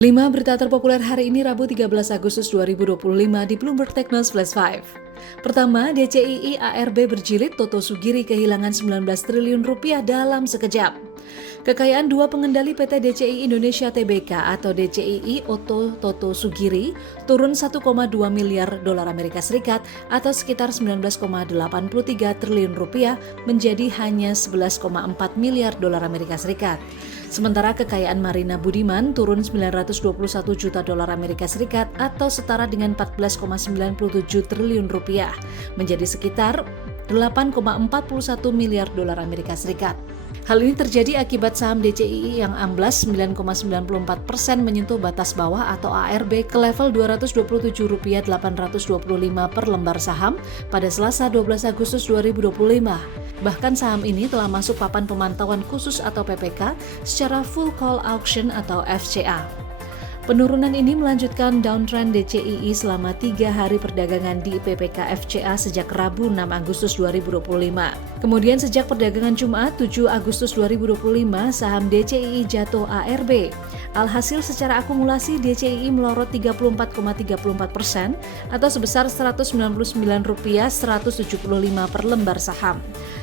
5 berita terpopuler hari ini Rabu 13 Agustus 2025 di Bloomberg Tech News Flash 5. Pertama, DCII ARB berjilid, Toto Sugiri kehilangan 19 triliun rupiah dalam sekejap. Kekayaan dua pengendali PT DCII Indonesia Tbk atau DCII Toto Sugiri turun 1,2 miliar dolar Amerika Serikat atau sekitar 19,83 triliun rupiah menjadi hanya 11,4 miliar dolar Amerika Serikat. Sementara kekayaan Marina Budiman turun 921 juta dolar Amerika Serikat atau setara dengan 14,97 triliun rupiah menjadi sekitar 8,41 miliar dolar Amerika Serikat. Hal ini terjadi akibat saham DCII yang amblas 9,94% menyentuh batas bawah atau ARB ke level Rp227.825 per lembar saham pada Selasa 12 Agustus 2025. Bahkan saham ini telah masuk papan pemantauan khusus atau PPK secara full call auction atau FCA. Penurunan ini melanjutkan downtrend DCII selama 3 hari perdagangan di PPK FCA sejak Rabu 6 Agustus 2025. Kemudian sejak perdagangan Jumat 7 Agustus 2025, saham DCII jatuh ARB. Alhasil secara akumulasi DCII melorot 34,34% atau sebesar Rp199.175 per lembar saham.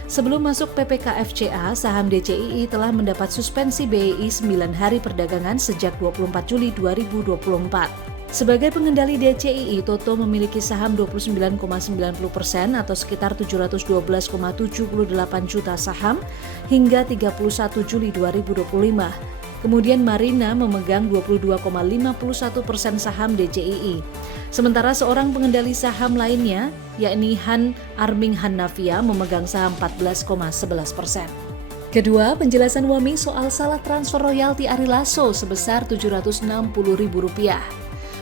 Sebelum masuk PPK FCA, saham DCII telah mendapat suspensi BEI 9 hari perdagangan sejak 24 Juli 2024. Sebagai pengendali DCII, Toto memiliki saham 29,90% atau sekitar 712,78 juta saham hingga 31 Juli 2025. Kemudian Marina memegang 22,51% saham DCII. Sementara seorang pengendali saham lainnya, yakni Han Arming Hannafia, memegang saham 14,11%. Kedua, penjelasan WAMI soal salah transfer royalti Ari Lasso sebesar Rp760.000.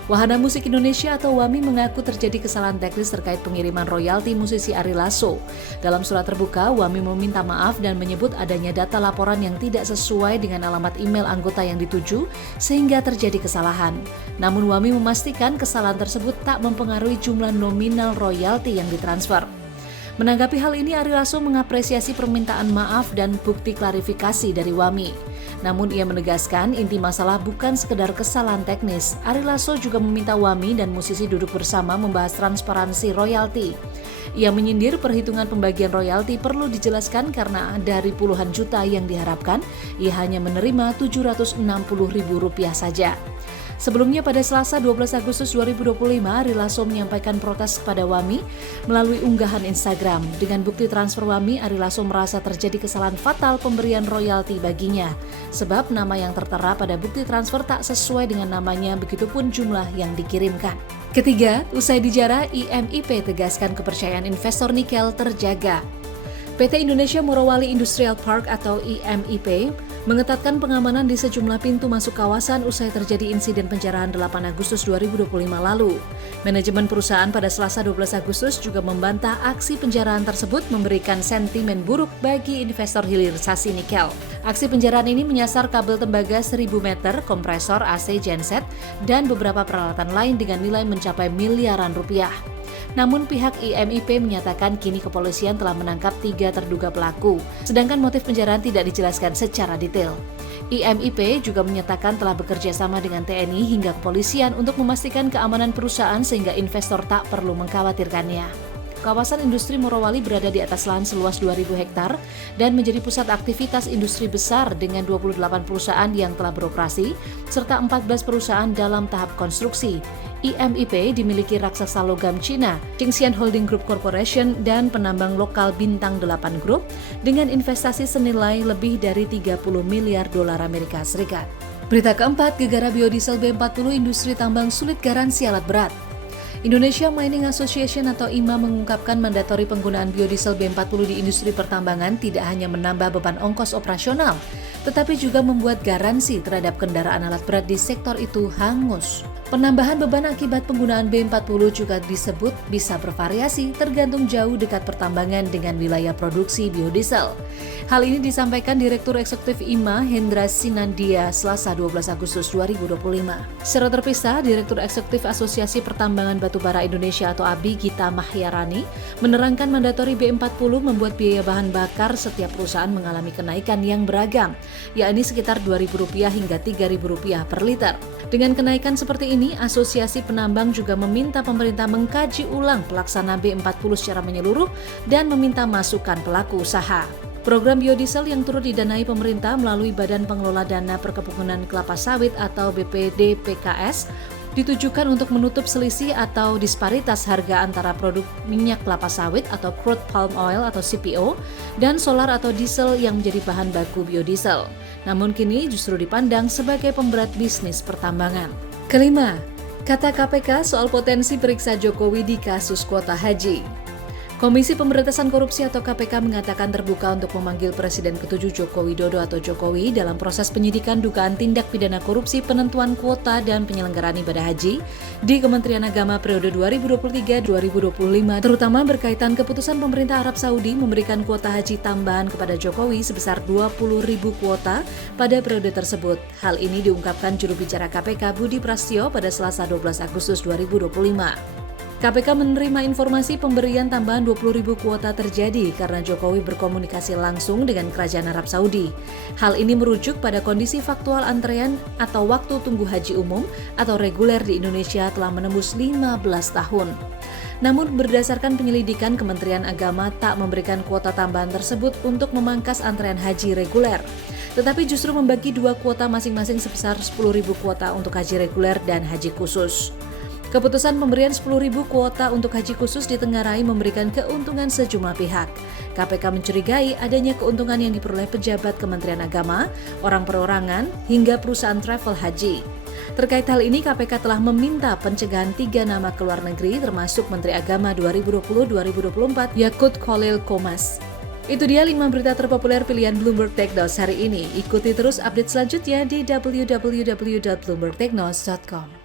Wahana Musik Indonesia atau WAMI mengaku terjadi kesalahan teknis terkait pengiriman royalti musisi Ari Lasso. Dalam surat terbuka, WAMI meminta maaf dan menyebut adanya data laporan yang tidak sesuai dengan alamat email anggota yang dituju sehingga terjadi kesalahan. Namun WAMI memastikan kesalahan tersebut tak mempengaruhi jumlah nominal royalti yang ditransfer. Menanggapi hal ini, Ari Lasso mengapresiasi permintaan maaf dan bukti klarifikasi dari WAMI. Namun ia menegaskan inti masalah bukan sekedar kesalahan teknis. Ari Lasso juga meminta WAMI dan musisi duduk bersama membahas transparansi royalti. Ia menyindir perhitungan pembagian royalti perlu dijelaskan karena dari puluhan juta yang diharapkan, ia hanya menerima Rp760.000 saja. Sebelumnya pada Selasa 12 Agustus 2025, Ari Lasso menyampaikan protes kepada WAMI melalui unggahan Instagram. Dengan bukti transfer WAMI, Ari Lasso merasa terjadi kesalahan fatal pemberian royalti baginya. Sebab nama yang tertera pada bukti transfer tak sesuai dengan namanya, begitupun jumlah yang dikirimkan. Ketiga, usai dijarah, IMIP tegaskan kepercayaan investor nikel terjaga. PT Indonesia Morowali Industrial Park atau IMIP mengetatkan pengamanan di sejumlah pintu masuk kawasan usai terjadi insiden penjarahan 8 Agustus 2025 lalu. Manajemen perusahaan pada Selasa 12 Agustus juga membantah aksi penjarahan tersebut memberikan sentimen buruk bagi investor hilirisasi nikel. Aksi penjarahan ini menyasar kabel tembaga 1000 meter, kompresor AC genset, dan beberapa peralatan lain dengan nilai mencapai miliaran rupiah. Namun pihak IMIP menyatakan kini kepolisian telah menangkap 3 terduga pelaku, sedangkan motif penjarahan tidak dijelaskan secara detail. IMIP juga menyatakan telah bekerja sama dengan TNI hingga kepolisian untuk memastikan keamanan perusahaan sehingga investor tak perlu mengkhawatirkannya. Kawasan industri Morowali berada di atas lahan seluas 2.000 hektar dan menjadi pusat aktivitas industri besar dengan 28 perusahaan yang telah beroperasi serta 14 perusahaan dalam tahap konstruksi. IMIP dimiliki raksasa logam Cina, Tsingshan Holding Group Corporation, dan penambang lokal Bintang 8 Group dengan investasi senilai lebih dari 30 miliar dolar Amerika Serikat. Berita keempat, gegara biodiesel B40 industri tambang sulit garansi alat berat. Indonesia Mining Association atau IMA mengungkapkan mandatori penggunaan biodiesel B40 di industri pertambangan tidak hanya menambah beban ongkos operasional, tetapi juga membuat garansi terhadap kendaraan alat berat di sektor itu hangus. Penambahan beban akibat penggunaan B40 juga disebut bisa bervariasi tergantung jauh dekat pertambangan dengan wilayah produksi biodiesel. Hal ini disampaikan Direktur Eksekutif IMA Hendra Sinandia Selasa 12 Agustus 2025. Secara terpisah, Direktur Eksekutif Asosiasi Pertambangan Batu Batubara Indonesia atau ABI Gita Mahyarani menerangkan mandatori B40 membuat biaya bahan bakar setiap perusahaan mengalami kenaikan yang beragam, yakni sekitar Rp2.000 hingga Rp3.000 per liter. Dengan kenaikan seperti ini, Asosiasi Penambang juga meminta pemerintah mengkaji ulang pelaksana B40 secara menyeluruh dan meminta masukan pelaku usaha. Program biodiesel yang turut didanai pemerintah melalui Badan Pengelola Dana Perkebunan Kelapa Sawit atau BPDPKS ditujukan untuk menutup selisih atau disparitas harga antara produk minyak kelapa sawit atau crude palm oil atau CPO dan solar atau diesel yang menjadi bahan baku biodiesel. Namun kini justru dipandang sebagai pemberat bisnis pertambangan. Kelima, kata KPK soal potensi periksa Jokowi di kasus kuota haji. Komisi Pemberantasan Korupsi atau KPK mengatakan terbuka untuk memanggil Presiden ke-7 Joko Widodo atau Jokowi dalam proses penyidikan dugaan tindak pidana korupsi penentuan kuota dan penyelenggaraan ibadah haji di Kementerian Agama periode 2023-2025, terutama berkaitan keputusan pemerintah Arab Saudi memberikan kuota haji tambahan kepada Jokowi sebesar 20.000 kuota pada periode tersebut. Hal ini diungkapkan juru bicara KPK Budi Prasetyo pada Selasa 12 Agustus 2025. KPK menerima informasi pemberian tambahan 20.000 kuota terjadi karena Jokowi berkomunikasi langsung dengan Kerajaan Arab Saudi. Hal ini merujuk pada kondisi faktual antrean atau waktu tunggu haji umum atau reguler di Indonesia telah menembus 15 tahun. Namun berdasarkan penyelidikan, Kementerian Agama tak memberikan kuota tambahan tersebut untuk memangkas antrean haji reguler, tetapi justru membagi 2 kuota masing-masing sebesar 10.000 kuota untuk haji reguler dan haji khusus. Keputusan pemberian 10.000 kuota untuk haji khusus ditengarai memberikan keuntungan sejumlah pihak. KPK mencurigai adanya keuntungan yang diperoleh pejabat Kementerian Agama, orang perorangan, hingga perusahaan travel haji. Terkait hal ini, KPK telah meminta pencegahan 3 nama ke luar negeri termasuk Menteri Agama 2020-2024 Yakut Khalil Qomas. Itu dia 5 berita terpopuler pilihan Bloomberg Tech News hari ini. Ikuti terus update selanjutnya di www.bloombergtechnews.com.